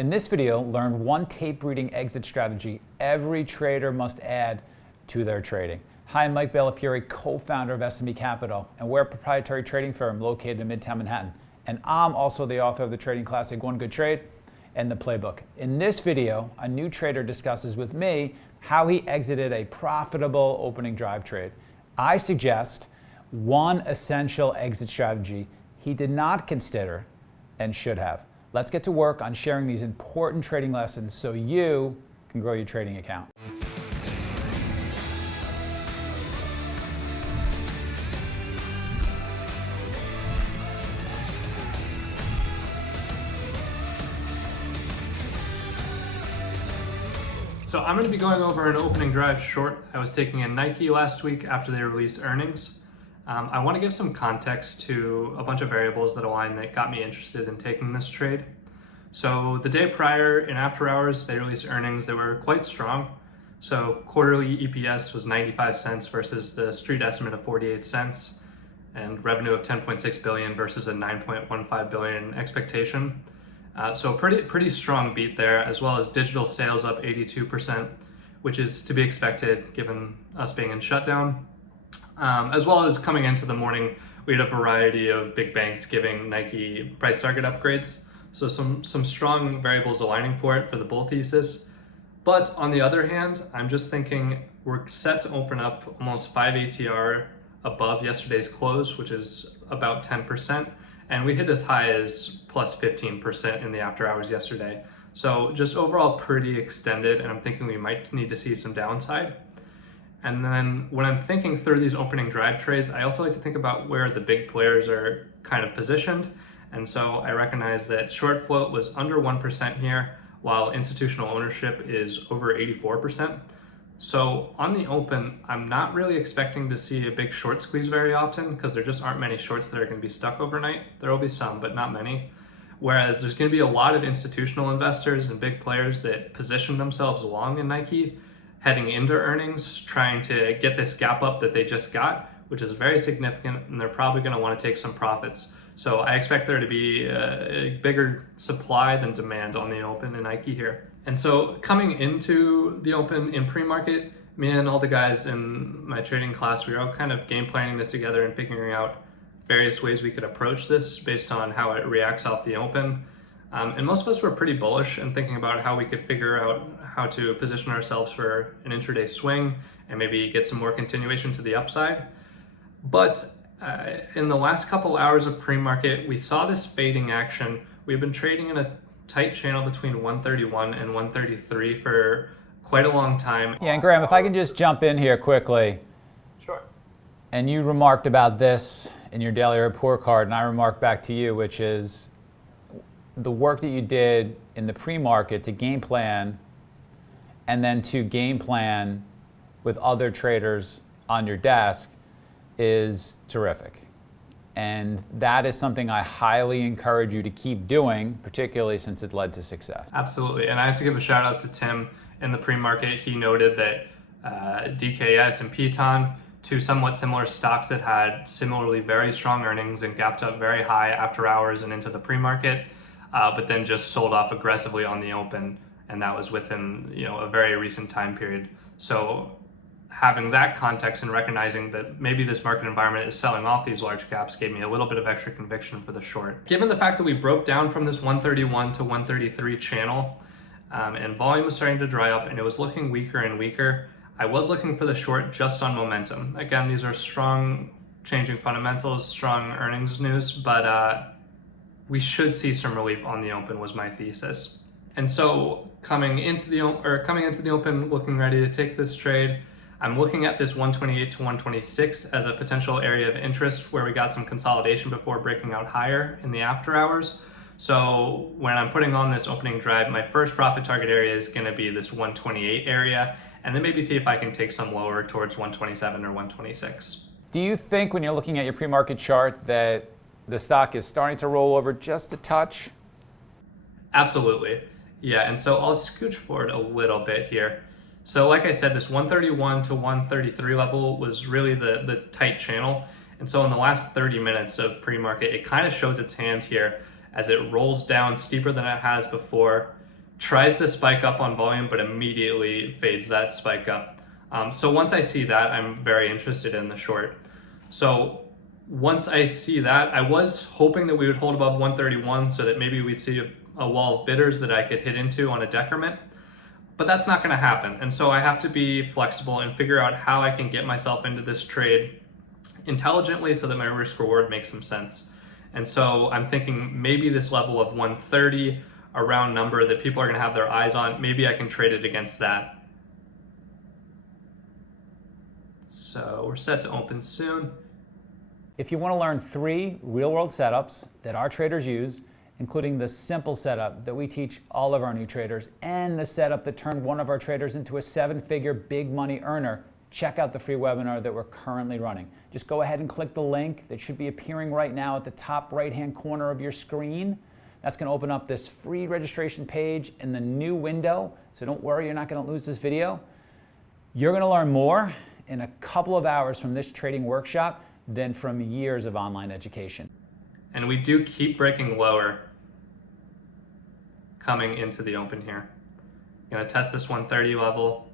In this video, learn one tape reading exit strategy every trader must add to their trading. Hi, I'm Mike Bellafiore, co-founder of SME Capital, and we're a proprietary trading firm located in Midtown Manhattan. And I'm also the author of the trading classic, One Good Trade, and the playbook. In this video, a new trader discusses with me how he exited a profitable opening drive trade. I suggest one essential exit strategy he did not consider and should have. Let's get to work on sharing these important trading lessons so you can grow your trading account. So I'm going to be going over an opening drive short. I was taking in Nike last week after they released earnings. I want to give some context to a bunch of variables that align that got me interested in taking this trade. So the day prior in after hours, they released earnings that were quite strong. So quarterly EPS was 95 cents versus the street estimate of 48 cents and revenue of 10.6 billion versus a 9.15 billion expectation. So pretty strong beat there, as well as digital sales up 82%, which is to be expected given us being in shutdown. As well as coming into the morning, we had a variety of big banks giving Nike price target upgrades. So some strong variables aligning for it for the bull thesis. But on the other hand, I'm just thinking we're set to open up almost 5 ATR above yesterday's close, which is about 10%. And we hit as high as plus 15% in the after hours yesterday. So just overall pretty extended, and I'm thinking we might need to see some downside. And then when I'm thinking through these opening drive trades, I also like to think about where the big players are kind of positioned. And so I recognize that short float was under 1% here, while institutional ownership is over 84%. So on the open, I'm not really expecting to see a big short squeeze very often because there just aren't many shorts that are going to be stuck overnight. There will be some, but not many. Whereas there's going to be a lot of institutional investors and big players that position themselves long in Nike heading into earnings, trying to get this gap up that they just got, which is very significant, and they're probably going to want to take some profits. So I expect there to be a bigger supply than demand on the open in Nike here. And so coming into the open in pre-market, me and all the guys in my trading class, we were all kind of game planning this together and figuring out various ways we could approach this based on how it reacts off the open. And most of us were pretty bullish and thinking about how we could figure out how to position ourselves for an intraday swing and maybe get some more continuation to the upside. But in the last couple hours of pre-market, we saw this fading action. We've been trading in a tight channel between 131 and 133 for quite a long time. Yeah, and Graham, if I can just jump in here quickly. Sure. And you remarked about this in your daily report card, and I remarked back to you, which is the work that you did in the pre-market to game plan and then to game plan with other traders on your desk is terrific. And that is something I highly encourage you to keep doing, particularly since it led to success. Absolutely. And I have to give a shout out to Tim in the pre-market. He noted that DKS and Piton, two somewhat similar stocks that had similarly very strong earnings and gapped up very high after hours and into the pre-market, but then just sold off aggressively on the open, and that was within a very recent time period. So having that context and recognizing that maybe this market environment is selling off these large gaps gave me a little bit of extra conviction for the short. Given the fact that we broke down from this 131 to 133 channel and volume was starting to dry up and it was looking weaker and weaker, I was looking for the short just on momentum. Again, these are strong changing fundamentals, strong earnings news, but we should see some relief on the open was my thesis. And so coming into the open, looking ready to take this trade, I'm looking at this 128 to 126 as a potential area of interest where we got some consolidation before breaking out higher in the after hours. So when I'm putting on this opening drive, my first profit target area is going to be this 128 area, and then maybe see if I can take some lower towards 127 or 126. Do you think when you're looking at your pre-market chart that the stock is starting to roll over just a touch? Absolutely. Yeah, and so I'll scooch forward a little bit here. So like I said, this 131 to 133 level was really the tight channel. And so in the last 30 minutes of pre-market, it kind of shows its hand here as it rolls down steeper than it has before. tries to spike up on volume, but immediately fades that spike up. So once I see that, I'm very interested in the short. So once I see that, I was hoping that we would hold above 131 so that maybe we'd see a wall of bidders that I could hit into on a decrement, but that's not going to happen. And so I have to be flexible and figure out how I can get myself into this trade intelligently so that my risk reward makes some sense. And so I'm thinking maybe this level of 130, a round number that people are going to have their eyes on, maybe I can trade it against that. So we're set to open soon. If you want to learn 3 real-world setups that our traders use, including the simple setup that we teach all of our new traders and the setup that turned one of our traders into a 7-figure big money earner, check out the free webinar that we're currently running. Just go ahead and click the link that should be appearing right now at the top right-hand corner of your screen. That's going to open up this free registration page in the new window, so don't worry, you're not going to lose this video. You're going to learn more in a couple of hours from this trading workshop than from years of online education. And we do keep breaking lower coming into the open here. I'm going to test this 130 level.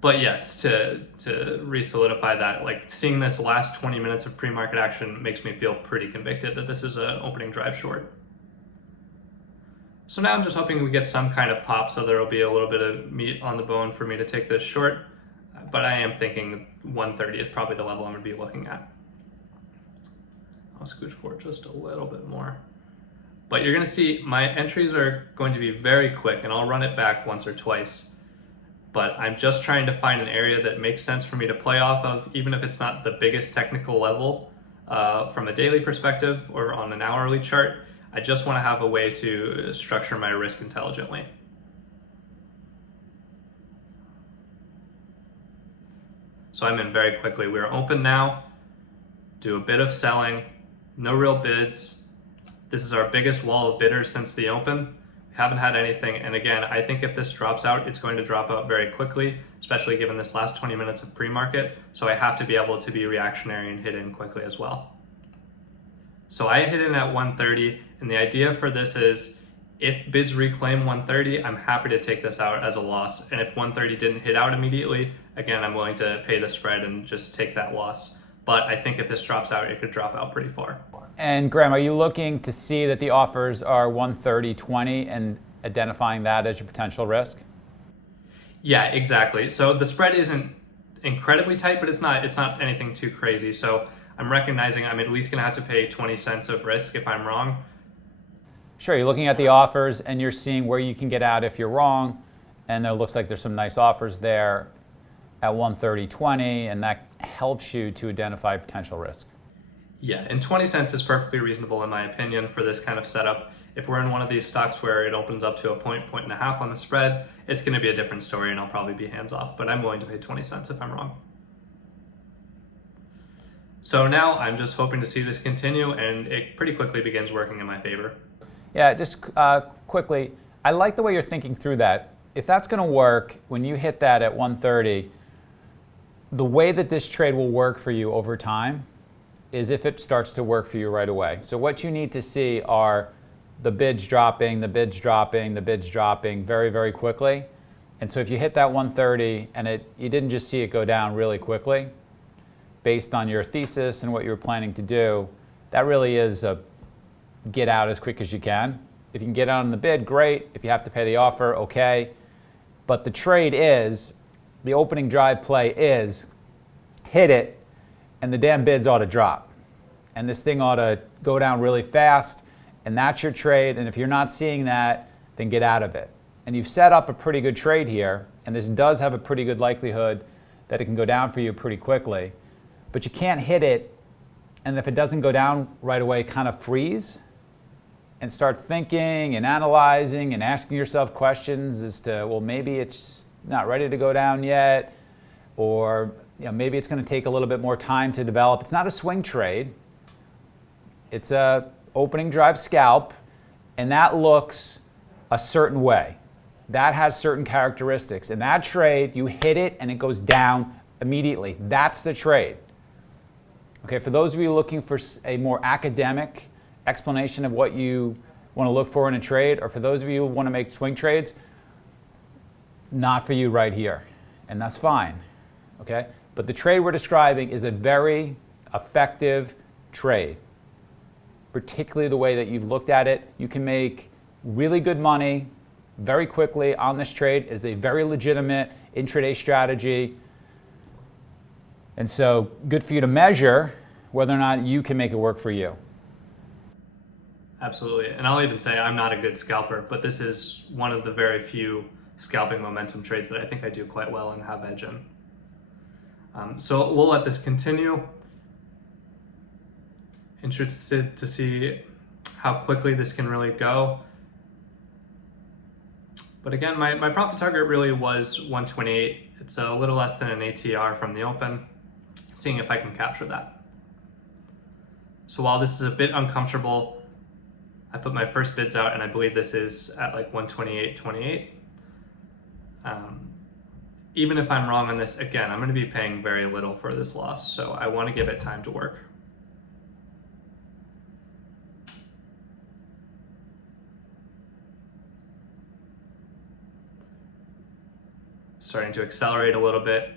But yes, to re-solidify that, like seeing this last 20 minutes of pre-market action makes me feel pretty convicted that this is an opening drive short. So now I'm just hoping we get some kind of pop so there will be a little bit of meat on the bone for me to take this short. But I am thinking 130 is probably the level I'm going to be looking at. I'll scooch forward just a little bit more. But you're going to see my entries are going to be very quick, and I'll run it back once or twice. But I'm just trying to find an area that makes sense for me to play off of, even if it's not the biggest technical level from a daily perspective or on an hourly chart. I just want to have a way to structure my risk intelligently. So I'm in very quickly. We're open now. Do a bit of selling. No real bids. This is our biggest wall of bidders since the open. Haven't had anything, and again, I think if this drops out, it's going to drop out very quickly, especially given this last 20 minutes of pre-market, so I have to be able to be reactionary and hit in quickly as well. So I hit in at 130, and the idea for this is if bids reclaim 130, I'm happy to take this out as a loss, and if 130 didn't hit out immediately, again, I'm willing to pay the spread and just take that loss. But I think if this drops out, it could drop out pretty far. And Graham, are you looking to see that the offers are 130.20 and identifying that as your potential risk? Yeah, exactly. So the spread isn't incredibly tight, but it's not anything too crazy. So I'm recognizing I'm at least going to have to pay 20 cents of risk if I'm wrong. Sure, you're looking at the offers and you're seeing where you can get out if you're wrong, and it looks like there's some nice offers there at 130.20, and that helps you to identify potential risk. Yeah, and 20 cents is perfectly reasonable in my opinion for this kind of setup. If we're in one of these stocks where it opens up to a point and a half on the spread, it's going to be a different story and I'll probably be hands off, but I'm willing to pay 20 cents if I'm wrong. So now I'm just hoping to see this continue, and it pretty quickly begins working in my favor. Yeah, just quickly, I like the way you're thinking through that. If that's going to work, when you hit that at 130, the way that this trade will work for you over time is if it starts to work for you right away. So what you need to see are the bids dropping, the bids dropping, the bids dropping very, very quickly. And so if you hit that 130 and you didn't just see it go down really quickly, based on your thesis and what you were planning to do, that really is a get out as quick as you can. If you can get out on the bid, great. If you have to pay the offer, okay. But the trade is, the opening drive play is, hit it, and the damn bids ought to drop. And this thing ought to go down really fast, and that's your trade. And if you're not seeing that, then get out of it. And you've set up a pretty good trade here, and this does have a pretty good likelihood that it can go down for you pretty quickly. But you can't hit it, and if it doesn't go down right away, kind of freeze and start thinking and analyzing and asking yourself questions as to, well, maybe it's not ready to go down yet, or maybe it's going to take a little bit more time to develop. It's not a swing trade. It's a opening drive scalp, and that looks a certain way. That has certain characteristics. In that trade, you hit it and it goes down immediately. That's the trade. Okay, for those of you looking for a more academic explanation of what you want to look for in a trade, or for those of you who want to make swing trades, not for you right here. And that's fine, okay? But the trade we're describing is a very effective trade, particularly the way that you've looked at it. You can make really good money very quickly on this trade. It is a very legitimate intraday strategy. And so good for you to measure whether or not you can make it work for you. Absolutely. And I'll even say I'm not a good scalper, but this is one of the very few scalping momentum trades that I think I do quite well and have edge in. So we'll let this continue. Interested to see how quickly this can really go. But again, my profit target really was 128. It's a little less than an ATR from the open, seeing if I can capture that. So while this is a bit uncomfortable, I put my first bids out, and I believe this is at like 128.28. Even if I'm wrong on this, again, I'm going to be paying very little for this loss, so I want to give it time to work. Starting to accelerate a little bit.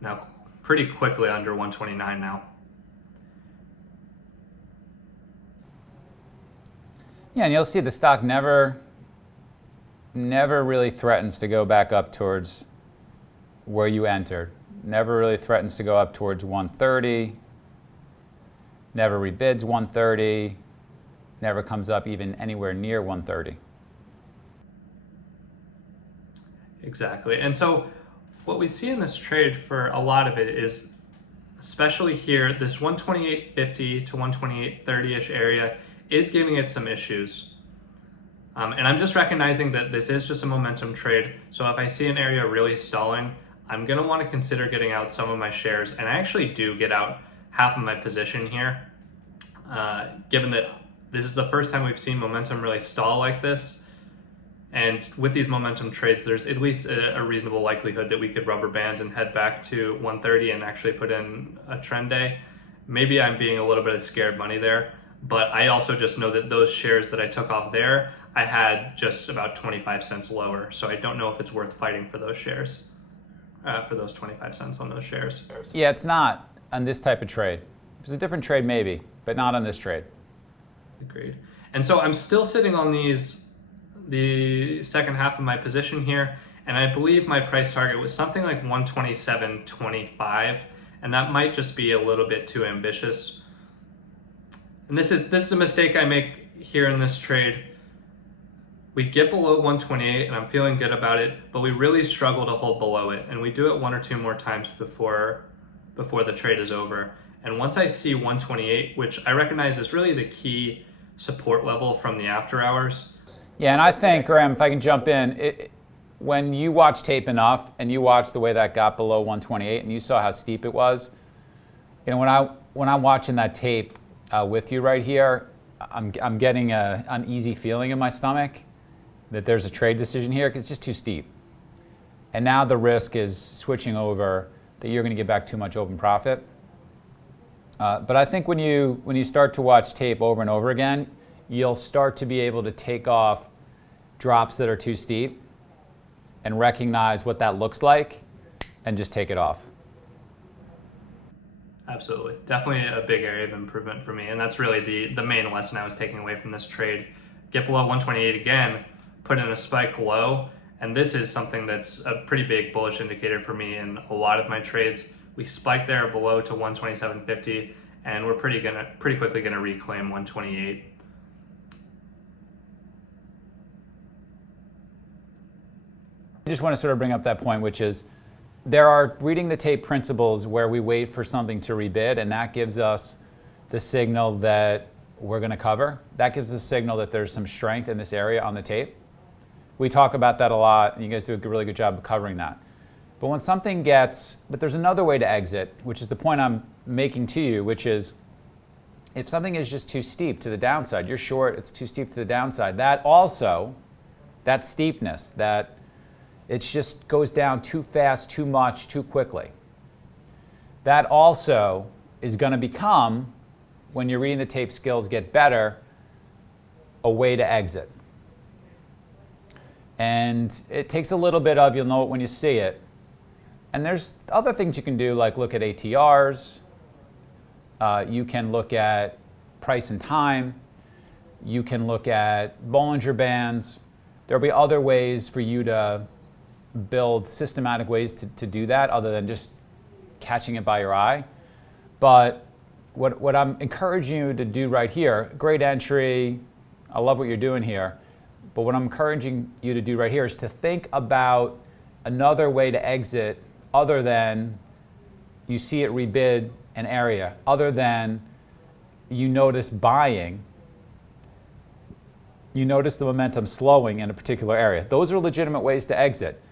Now, pretty quickly under 129 now. Yeah, and you'll see the stock never really threatens to go back up towards where you entered. Never really threatens to go up towards 130. Never rebids 130. Never comes up even anywhere near 130. Exactly. And so what we see in this trade for a lot of it is, especially here, this 128.50 to 128.30-ish area is giving it some issues. And I'm just recognizing that this is just a momentum trade. So if I see an area really stalling, I'm going to want to consider getting out some of my shares. And I actually do get out half of my position here, given that this is the first time we've seen momentum really stall like this. And with these momentum trades, there's at least a reasonable likelihood that we could rubber band and head back to 130 and actually put in a trend day. Maybe I'm being a little bit of scared money there, but I also just know that those shares that I took off there, I had just about 25 cents lower. So I don't know if it's worth fighting for those shares, for those 25 cents on those shares. Yeah, it's not on this type of trade. If it's a different trade, maybe, but not on this trade. Agreed. And so I'm still sitting on the second half of my position here, and I believe my price target was something like 127.25, and that might just be a little bit too ambitious. And this is a mistake I make here in this trade. We get below 128, and I'm feeling good about it, but we really struggle to hold below it, and we do it one or two more times before the trade is over. And once I see 128, which I recognize is really the key support level from the after hours. Yeah, and I think, Graham, if I can jump in, when you watch tape enough and you watch the way that got below 128 and you saw how steep it was, you know, when I'm watching that tape with you right here, I'm getting an uneasy feeling in my stomach that there's a trade decision here because it's just too steep. And now the risk is switching over that you're going to get back too much open profit. But I think when you start to watch tape over and over again, you'll start to be able to take off drops that are too steep and recognize what that looks like and just take it off. Absolutely. Definitely a big area of improvement for me. And that's really the main lesson I was taking away from this trade. Get below 128 again, put in a spike low, and this is something that's a pretty big bullish indicator for me in a lot of my trades. We spiked there below to 127.50, and we're pretty quickly gonna reclaim 128. I just want to sort of bring up that point, which is there are reading the tape principles where we wait for something to rebid, and that gives us the signal that we're going to cover. That gives us a signal that there's some strength in this area on the tape. We talk about that a lot, and you guys do a really good job of covering that. But when something but there's another way to exit, which is the point I'm making to you, which is if something is just too steep to the downside, you're short, it's too steep to the downside, that steepness, that it just goes down too fast, too much, too quickly. that also is going to become, when your reading the tape skills get better, a way to exit. And it takes a little bit of, you'll know it when you see it. And there's other things you can do, like look at ATRs. You can look at price and time. You can look at Bollinger Bands. There'll be other ways for you to build systematic ways to do that other than just catching it by your eye. But what I'm encouraging you to do right here, great entry, I love what you're doing here, but what I'm encouraging you to do right here is to think about another way to exit other than you see it rebid an area, other than you notice buying, you notice the momentum slowing in a particular area. Those are legitimate ways to exit.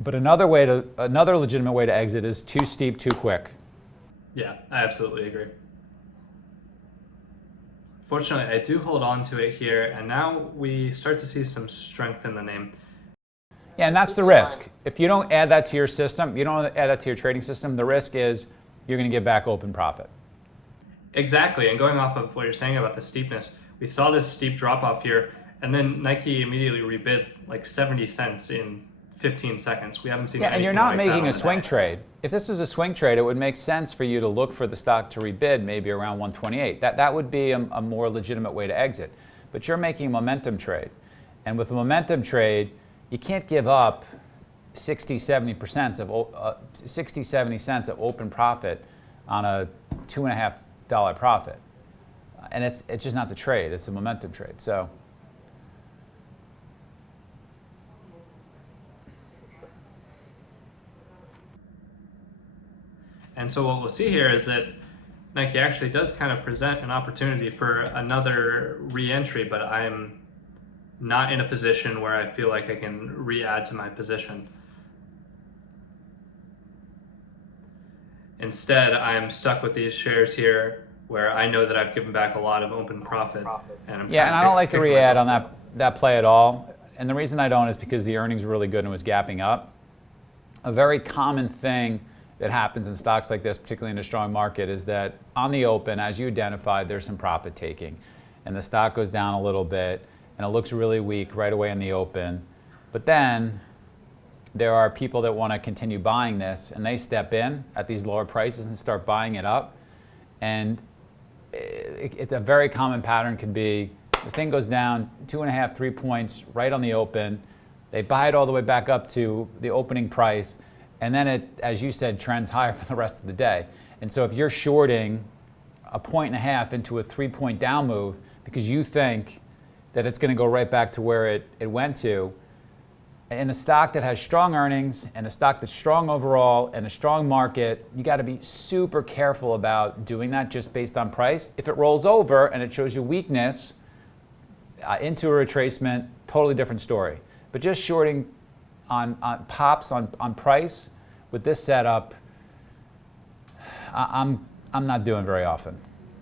But another legitimate way to exit is too steep, too quick. Yeah, I absolutely agree. Fortunately, I do hold on to it here, and now we start to see some strength in the name. Yeah, and that's the risk. If you don't add that to your system, you don't add that to your trading system, the risk is you're going to get back open profit. Exactly, and going off of what you're saying about the steepness, we saw this steep drop off here, and then Nike immediately rebid like 70 cents in 15 seconds. We haven't seen anything and you're not like making that a swing trade. If this was a swing trade, it would make sense for you to look for the stock to rebid maybe around 128. That would be a more legitimate way to exit. But you're making a momentum trade. And with a momentum trade, you can't give up 60, 70 cents of open profit on a $2.50 profit. And it's just not the trade, it's a momentum trade. So And so what we'll see here is that Nike actually does kind of present an opportunity for another re-entry, but I'm not in a position where I feel like I can re-add to my position. Instead, I am stuck with these shares here where I know that I've given back a lot of open profit. And and I don't like the re-add on that play at all. And the reason I don't is because the earnings were really good and was gapping up. A very common thing that happens in stocks like this, particularly in a strong market, is that on the open, as you identified, there's some profit taking. And the stock goes down a little bit, and it looks really weak right away in the open. But then there are people that want to continue buying this, and they step in at these lower prices and start buying it up. And it's a very common pattern can be the thing goes down 2.5, 3 points right on the open. They buy it all the way back up to the opening price. And then it, as you said, trends higher for the rest of the day. And so if you're shorting 1.5 points into a 3-point down move because you think that it's going to go right back to where it went to, in a stock that has strong earnings and a stock that's strong overall and a strong market, you got to be super careful about doing that just based on price. If it rolls over and it shows you weakness into a retracement, totally different story. But just shorting on pops on price with this setup, I'm not doing very often.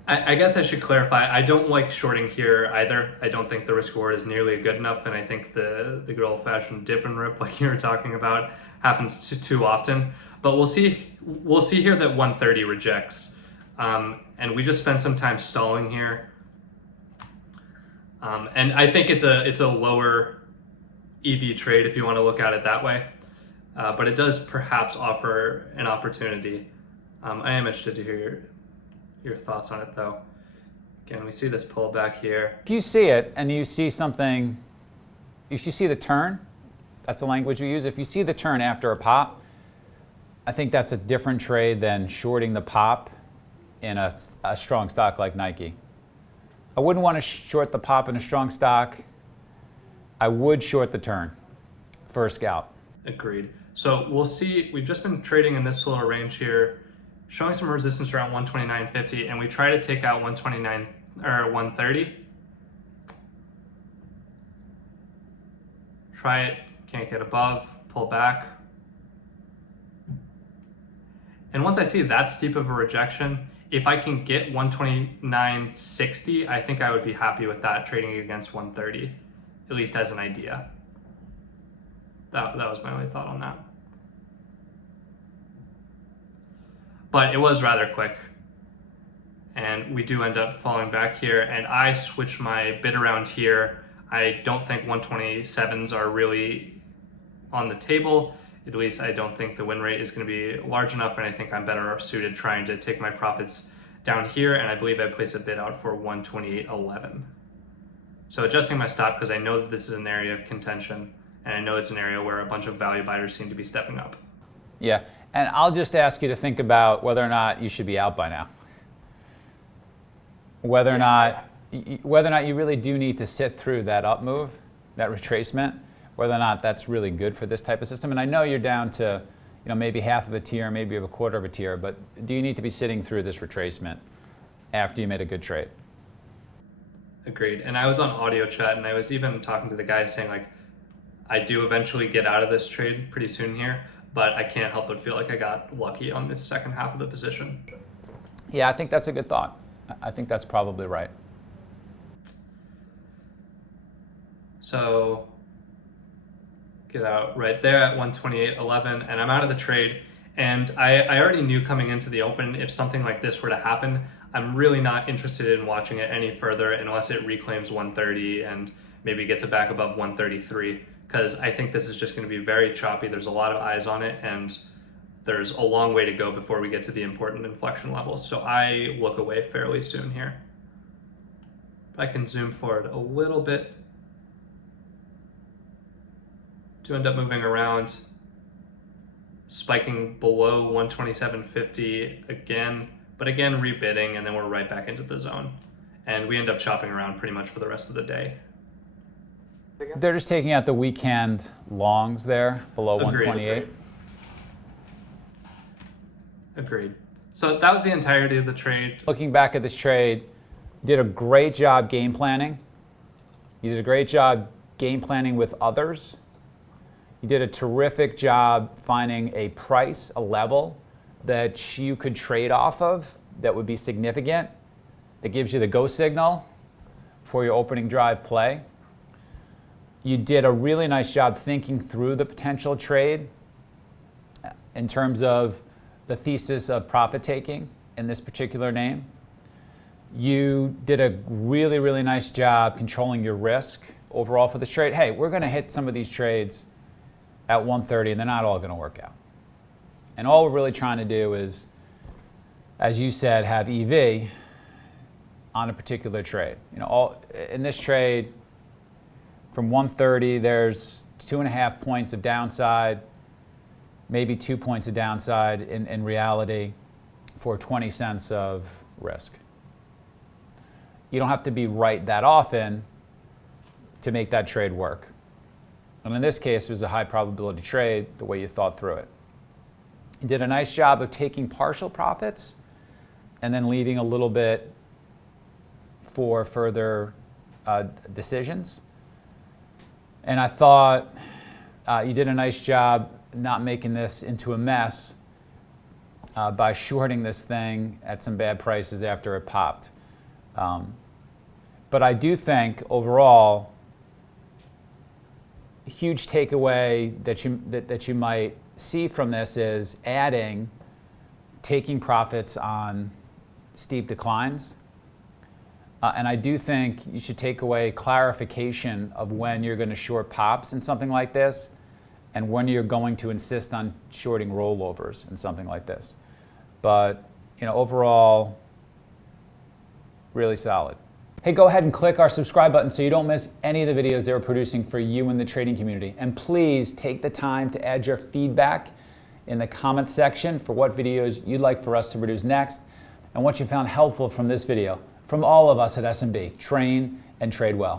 I guess I should clarify, I don't like shorting here either. I don't think the risk reward is nearly good enough, and I think the good old-fashioned dip and rip like you were talking about happens too often. But we'll see here that 130 rejects. And we just spent some time stalling here. And I think it's a lower EV trade if you want to look at it that way. But it does perhaps offer an opportunity. I am interested to hear your thoughts on it though. Again, we see this pullback here. If you see it and you see something, if you see the turn, that's the language we use. If you see the turn after a pop, I think that's a different trade than shorting the pop in a strong stock like Nike. I wouldn't want to short the pop in a strong stock. I would short the turn for a scalp. Agreed. So we'll see, we've just been trading in this little range here, showing some resistance around 129.50, and we try to take out 129 or 130. Try it, can't get above, pull back. And once I see that steep of a rejection, if I can get 129.60, I think I would be happy with that trading against 130, at least as an idea. That was my only thought on that. but it was rather quick. And we do end up falling back here, and I switch my bid around here. I don't think 127s are really on the table. At least I don't think the win rate is going to be large enough, and I think I'm better suited trying to take my profits down here, and I believe I place a bid out for 128.11. So adjusting my stop because I know that this is an area of contention, and I know it's an area where a bunch of value buyers seem to be stepping up. Yeah, and I'll just ask you to think about whether or not you should be out by now. Whether or not you really do need to sit through that up move, that retracement, whether or not that's really good for this type of system. And I know you're down to, maybe half of a tier, maybe a quarter of a tier, but do you need to be sitting through this retracement after you made a good trade? Agreed. And I was on audio chat, and I was even talking to the guy saying, like, I do eventually get out of this trade pretty soon here, but I can't help but feel like I got lucky on this second half of the position. Yeah, I think that's a good thought. I think that's probably right. So get out right there at 128.11, and I'm out of the trade. And I already knew coming into the open, if something like this were to happen, I'm really not interested in watching it any further unless it reclaims 130 and maybe gets it back above 133, because I think this is just going to be very choppy. There's a lot of eyes on it, and there's a long way to go before we get to the important inflection levels. So I look away fairly soon here. But I can zoom forward a little bit to end up moving around, spiking below 127.50 again, but again rebidding, and then we're right back into the zone. And we end up chopping around pretty much for the rest of the day. They're just taking out the weekend longs there below 128. Agreed. So that was the entirety of the trade. Looking back at this trade, you did a great job game planning. You did a great job game planning with others. You did a terrific job finding a price, a level that you could trade off of that would be significant, that gives you the go signal for your opening drive play. You did a really nice job thinking through the potential trade in terms of the thesis of profit taking in this particular name. You did a really, really nice job controlling your risk overall for this trade. Hey, we're going to hit some of these trades at 130, and they're not all going to work out. And all we're really trying to do is, as you said, have EV on a particular trade. In this trade, from 130, there's 2.5 points of downside, maybe 2 points of downside in reality for 20 cents of risk. You don't have to be right that often to make that trade work. And in this case, it was a high probability trade the way you thought through it. You did a nice job of taking partial profits and then leaving a little bit for further decisions. And I thought you did a nice job not making this into a mess by shorting this thing at some bad prices after it popped. But I do think overall, a huge takeaway that you might see from this is taking profits on steep declines. And I do think you should take away clarification of when you're going to short pops in something like this and when you're going to insist on shorting rollovers in something like this. But overall, really solid. Hey, go ahead and click our subscribe button so you don't miss any of the videos that we're producing for you in the trading community. And please take the time to add your feedback in the comments section for what videos you'd like for us to produce next and what you found helpful from this video. From all of us at S&B, train and trade well.